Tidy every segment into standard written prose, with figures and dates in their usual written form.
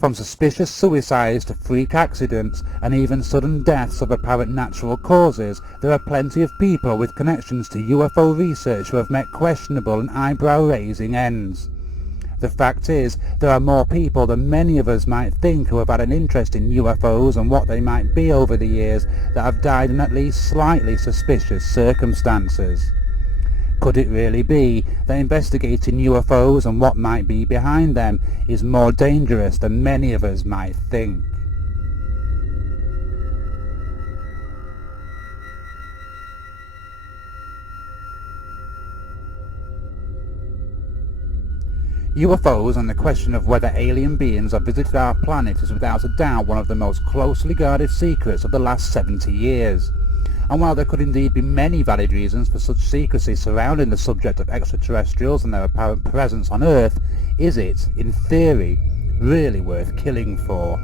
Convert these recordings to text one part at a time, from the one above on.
From suspicious suicides to freak accidents and even sudden deaths of apparent natural causes, there are plenty of people with connections to UFO research who have met questionable and eyebrow-raising ends. The fact is, there are more people than many of us might think who have had an interest in UFOs and what they might be over the years that have died in at least slightly suspicious circumstances. Could it really be that investigating UFOs and what might be behind them is more dangerous than many of us might think? UFOs and the question of whether alien beings have visited our planet is without a doubt one of the most closely guarded secrets of the last 70 years. And while there could indeed be many valid reasons for such secrecy surrounding the subject of extraterrestrials and their apparent presence on Earth, is it, in theory, really worth killing for?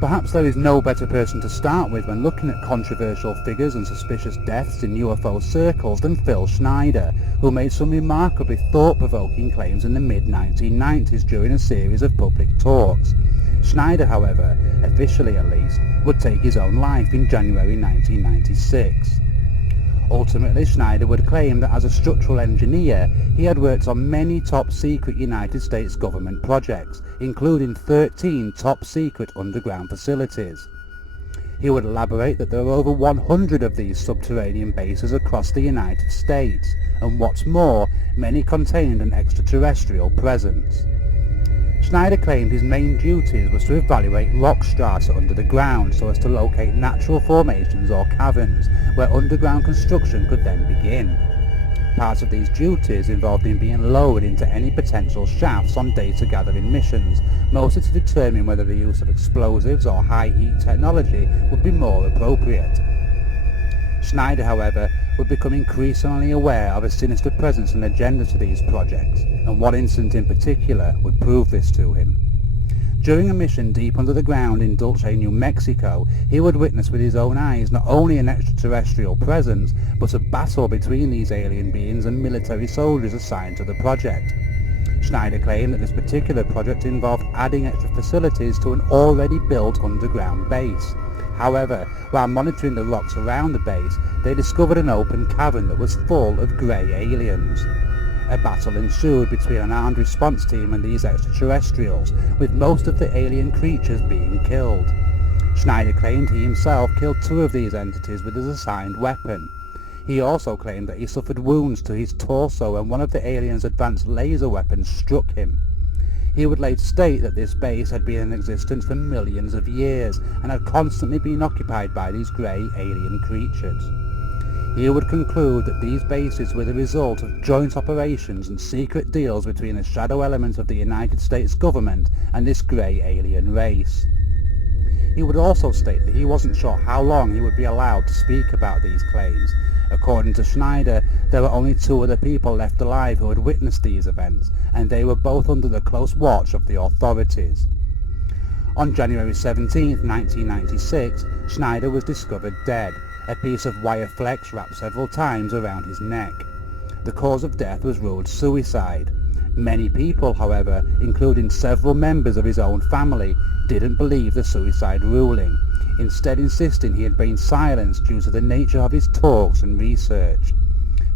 Perhaps there is no better person to start with when looking at controversial figures and suspicious deaths in UFO circles than Phil Schneider, who made some remarkably thought-provoking claims in the mid-1990s during a series of public talks. Schneider, however, officially at least, would take his own life in January 1996. Ultimately, Schneider would claim that as a structural engineer, he had worked on many top-secret United States government projects, including 13 top-secret underground facilities. He would elaborate that there are over 100 of these subterranean bases across the United States, and what's more, many contained an extraterrestrial presence. Schneider claimed his main duties was to evaluate rock strata under the ground so as to locate natural formations or caverns where underground construction could then begin. Parts of these duties involved him being lowered into any potential shafts on data gathering missions, mostly to determine whether the use of explosives or high heat technology would be more appropriate. Schneider, however, would become increasingly aware of a sinister presence and agenda to these projects, and one incident in particular would prove this to him. During a mission deep under the ground in Dulce, New Mexico, he would witness with his own eyes not only an extraterrestrial presence, but a battle between these alien beings and military soldiers assigned to the project. Schneider claimed that this particular project involved adding extra facilities to an already built underground base. However, while monitoring the rocks around the base, they discovered an open cavern that was full of grey aliens. A battle ensued between an armed response team and these extraterrestrials, with most of the alien creatures being killed. Schneider claimed he himself killed 2 of these entities with his assigned weapon. He also claimed that he suffered wounds to his torso when one of the aliens' advanced laser weapons struck him. He would later state that this base had been in existence for millions of years and had constantly been occupied by these grey alien creatures. He would conclude that these bases were the result of joint operations and secret deals between a shadow element of the United States government and this grey alien race. He would also state that he wasn't sure how long he would be allowed to speak about these claims. According to Schneider, there were only 2 other people left alive who had witnessed these events, and they were both under the close watch of the authorities. On January 17, 1996, Schneider was discovered dead, a piece of wire flex wrapped several times around his neck. The cause of death was ruled suicide. Many people, however, including several members of his own family, didn't believe the suicide ruling, instead insisting he had been silenced due to the nature of his talks and research.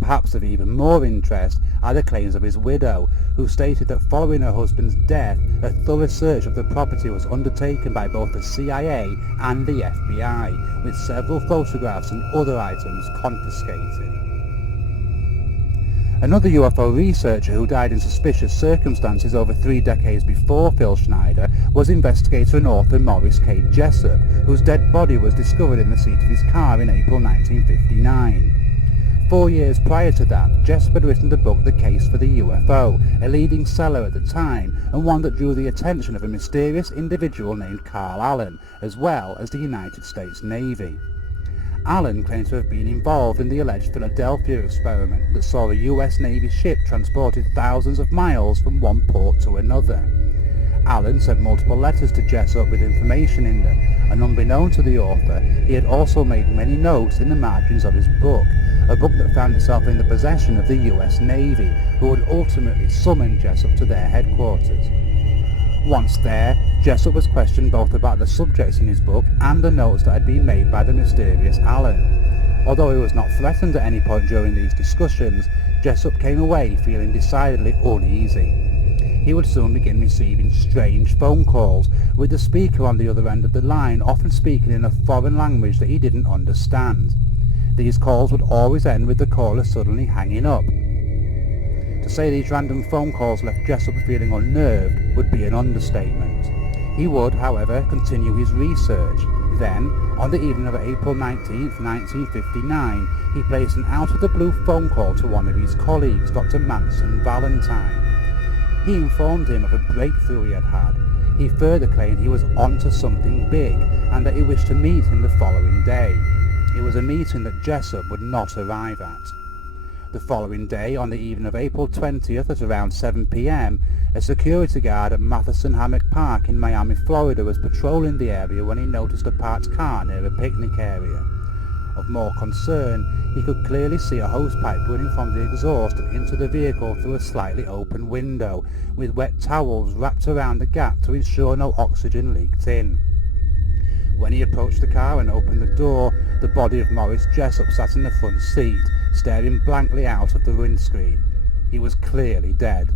Perhaps of even more interest are the claims of his widow, who stated that following her husband's death, a thorough search of the property was undertaken by both the CIA and the FBI, with several photographs and other items confiscated. Another UFO researcher who died in suspicious circumstances over 3 decades before Phil Schneider was investigator and author Morris Jessup, whose dead body was discovered in the seat of his car in April 1959. 4 years prior to that, Jessup had written the book The Case for the UFO, a leading seller at the time, and one that drew the attention of a mysterious individual named Carl Allen, as well as the United States Navy. Allen claimed to have been involved in the alleged Philadelphia experiment that saw a US Navy ship transported thousands of miles from one port to another. Allen sent multiple letters to Jessup with information in them, and unbeknown to the author, he had also made many notes in the margins of his book, a book that found itself in the possession of the US Navy, who would ultimately summon Jessup to their headquarters. Once there, Jessup was questioned both about the subjects in his book and the notes that had been made by the mysterious Alan. Although he was not threatened at any point during these discussions, Jessup came away feeling decidedly uneasy. He would soon begin receiving strange phone calls, with the speaker on the other end of the line often speaking in a foreign language that he didn't understand. These calls would always end with the caller suddenly hanging up. To say these random phone calls left Jessup feeling unnerved would be an understatement. He would, however, continue his research. Then, on the evening of April 19, 1959, he placed an out-of-the-blue phone call to one of his colleagues, Dr. Manson Valentine. He informed him of a breakthrough he had had. He further claimed he was onto something big and that he wished to meet him the following day. It was a meeting that Jessup would not arrive at. The following day, on the evening of April 20th at around 7 p.m, a security guard at Matheson Hammock Park in Miami, Florida was patrolling the area when he noticed a parked car near a picnic area. Of more concern, he could clearly see a hosepipe running from the exhaust and into the vehicle through a slightly open window, with wet towels wrapped around the gap to ensure no oxygen leaked in. When he approached the car and opened the door, the body of Morris Jessup sat in the front seat, staring blankly out of the windscreen. He was clearly dead.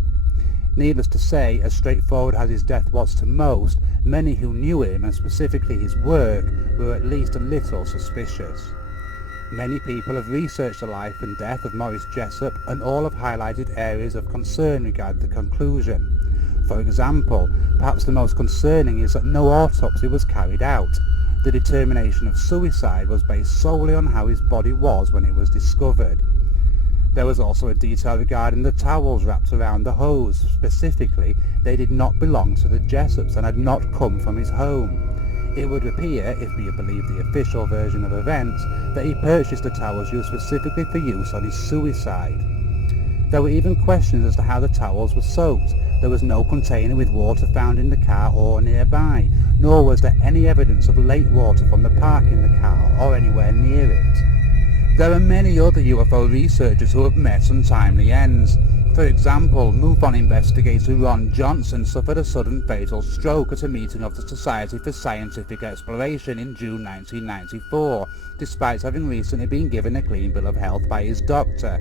Needless to say, as straightforward as his death was to most, many who knew him, and specifically his work, were at least a little suspicious. Many people have researched the life and death of Morris Jessup, and all have highlighted areas of concern regarding the conclusion. For example, perhaps the most concerning is that no autopsy was carried out. The determination of suicide was based solely on how his body was when it was discovered. There was also a detail regarding the towels wrapped around the hose. Specifically, they did not belong to the Jessups and had not come from his home. It would appear, if we believe the official version of events, that he purchased the towels used specifically for use on his suicide. There were even questions as to how the towels were soaked. There was no container with water found in the car or nearby, nor was there any evidence of lake water from the park in the car or anywhere near it. There are many other UFO researchers who have met untimely ends. For example, MUFON investigator Ron Johnson suffered a sudden fatal stroke at a meeting of the Society for Scientific Exploration in June 1994, despite having recently been given a clean bill of health by his doctor.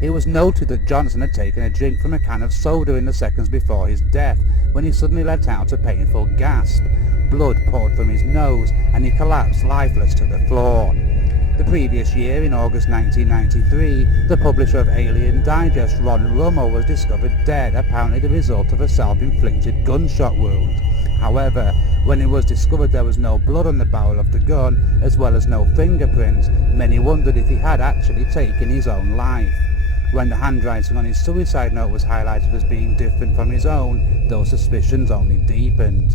It was noted that Johnson had taken a drink from a can of soda in the seconds before his death, when he suddenly let out a painful gasp. Blood poured from his nose, and he collapsed lifeless to the floor. The previous year, in August 1993, the publisher of Alien Digest, Ron Rummel, was discovered dead, apparently the result of a self-inflicted gunshot wound. However, when it was discovered there was no blood on the barrel of the gun, as well as no fingerprints, many wondered if he had actually taken his own life. When the handwriting on his suicide note was highlighted as being different from his own, those suspicions only deepened.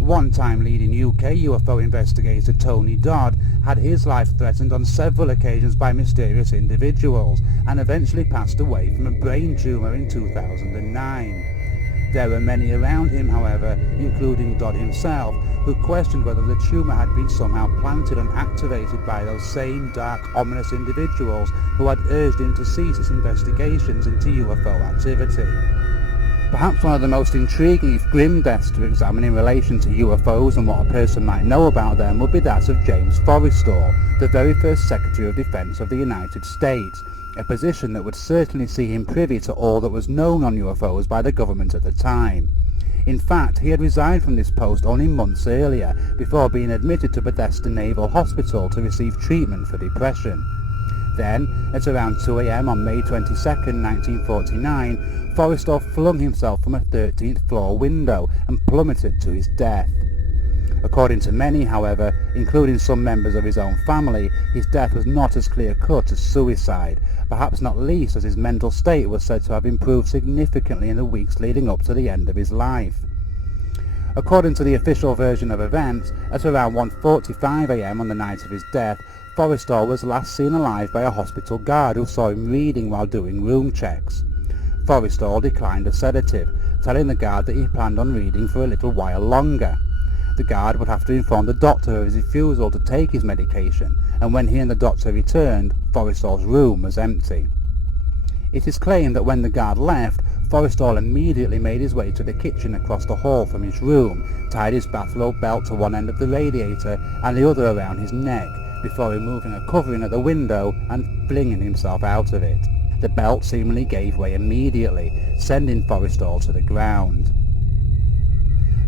One-time leading UK UFO investigator Tony Dodd had his life threatened on several occasions by mysterious individuals, and eventually passed away from a brain tumour in 2009. There were many around him, however, including Dodd himself, who questioned whether the tumour had been somehow planted and activated by those same dark, ominous individuals who had urged him to cease his investigations into UFO activity. Perhaps one of the most intriguing, if grim, deaths to examine in relation to UFOs and what a person might know about them would be that of James Forrestal, the very first Secretary of Defense of the United States, a position that would certainly see him privy to all that was known on UFOs by the government at the time. In fact, he had resigned from this post only months earlier, before being admitted to Bethesda Naval Hospital to receive treatment for depression. Then, at around 2 a.m. on May 22, 1949, Forrestal flung himself from a 13th floor window and plummeted to his death. According to many, however, including some members of his own family, his death was not as clear-cut as suicide, perhaps not least as his mental state was said to have improved significantly in the weeks leading up to the end of his life. According to the official version of events, at around 1:45 a.m. on the night of his death, Forrestal was last seen alive by a hospital guard who saw him reading while doing room checks. Forrestal declined a sedative, telling the guard that he planned on reading for a little while longer. The guard would have to inform the doctor of his refusal to take his medication, and when he and the doctor returned, Forrestal's room was empty. It is claimed that when the guard left, Forrestal immediately made his way to the kitchen across the hall from his room, tied his bathrobe belt to one end of the radiator and the other around his neck, before removing a covering at the window and flinging himself out of it. The belt seemingly gave way immediately, sending Forrestal to the ground.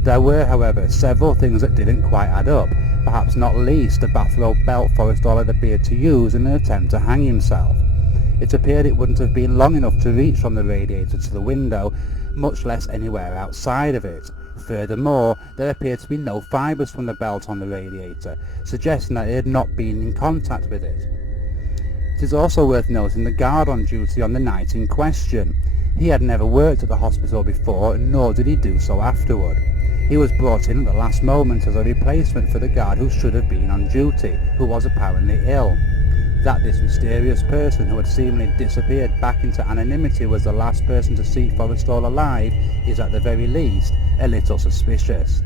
There were, however, several things that didn't quite add up, perhaps not least the bathrobe belt Forrestal had appeared to use in an attempt to hang himself. It appeared it wouldn't have been long enough to reach from the radiator to the window, much less anywhere outside of it. Furthermore, there appeared to be no fibres from the belt on the radiator, suggesting that it had not been in contact with it. It is also worth noting the guard on duty on the night in question. He had never worked at the hospital before, nor did he do so afterward. He was brought in at the last moment as a replacement for the guard who should have been on duty, who was apparently ill. That this mysterious person who had seemingly disappeared back into anonymity was the last person to see Forrestal alive is at the very least a little suspicious.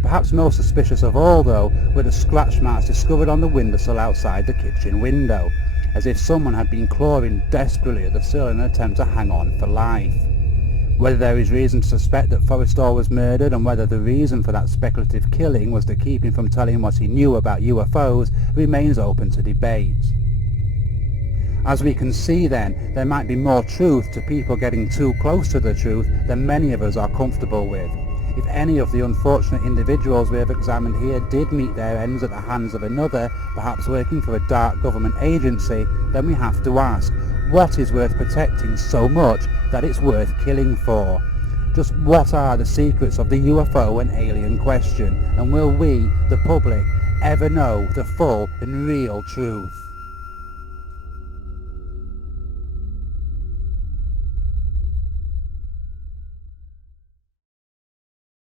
Perhaps most suspicious of all, though, were the scratch marks discovered on the windowsill outside the kitchen window, as if someone had been clawing desperately at the sill in an attempt to hang on for life. Whether there is reason to suspect that Forrestal was murdered, and whether the reason for that speculative killing was to keep him from telling what he knew about UFOs, remains open to debate. As we can see then, there might be more truth to people getting too close to the truth than many of us are comfortable with. If any of the unfortunate individuals we have examined here did meet their ends at the hands of another, perhaps working for a dark government agency, then we have to ask, what is worth protecting so much that it's worth killing for? Just what are the secrets of the UFO and alien question, and will we, the public, ever know the full and real truth?